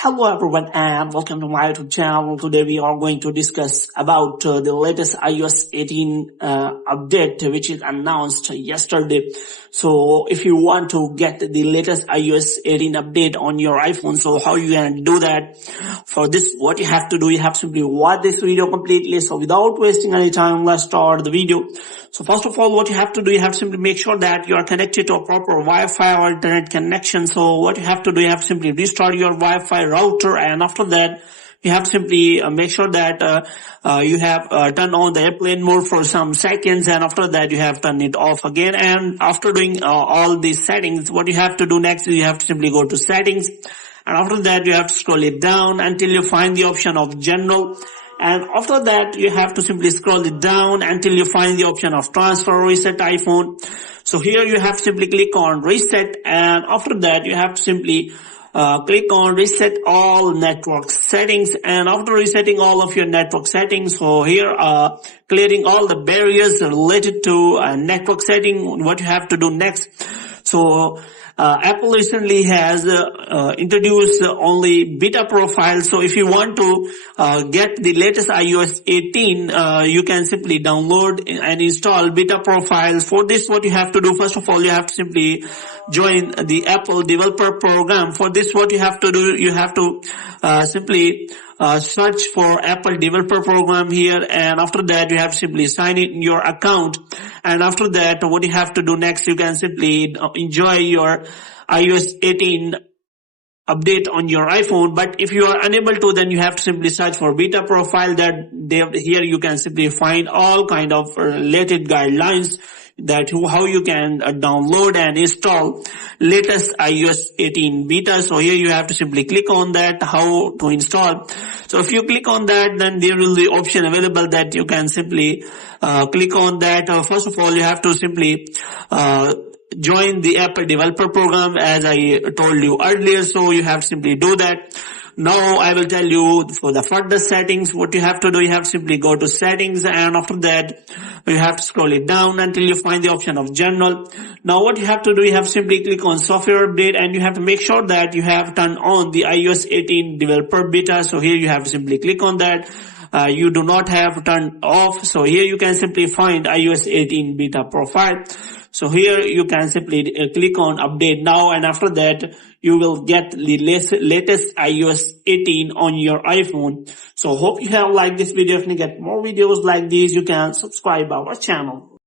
Hello everyone and welcome to my YouTube channel. Today we are going to discuss about the latest iOS 18 update which is announced yesterday. So if you want to get the latest iOS 18 update on your iPhone, so how you can do that? For this, what you have to do, you have to simply watch this video completely. So without wasting any time, let's start the video. So first of all, what you have to do, you have to simply make sure that you are connected to a proper Wi-Fi or internet connection. So what you have to do, you have to simply restart your Wi-Fi router, and after that you have to simply make sure that you have turned on the airplane mode for some seconds, and after that you have turned it off again. And after doing all these settings, what you have to do next is you have to simply go to settings, and after that you have to scroll it down until you find the option of general. And after that, you have to simply scroll it down until you find the option of transfer reset iPhone. So here you have to simply click on reset, and after that you have to simply click on reset all network settings. And after resetting all of your network settings, so here clearing all the barriers related to network setting, what you have to do next. So Apple recently has introduced only beta profile. So if you want to get the latest iOS 18, you can simply download and install beta profiles. For this, what you have to do, first of all, you have to simply join the Apple Developer Program. For this, what you have to do, you have to simply search for Apple Developer Program here, and after that you have to simply sign in your account. And after that, what you have to do next, you can simply enjoy your iOS 18 update on your iPhone. But if you are unable to, then you have to simply search for beta profile. Here you can simply find all kind of related guidelines that how you can download and install latest iOS 18 beta. So here you have to simply click on that, how to install. So if you click on that, then there will be option available that you can simply click on that. First of all, you have to simply join the Apple Developer Program as I told you earlier. So you have to simply do that. Now I will tell you for the further settings, what you have to do, you have to simply go to settings, and after that you have to scroll it down until you find the option of general. Now what you have to do, you have to simply click on software update, and you have to make sure that you have turned on the iOS 18 developer beta. So here you have to simply click on that. You do not have turned off. So here you can simply find iOS 18 beta profile. So here you can simply click on update now, and after that you will get the latest iOS 18 on your iPhone. So hope you have liked this video. If you get more videos like these, you can subscribe our channel.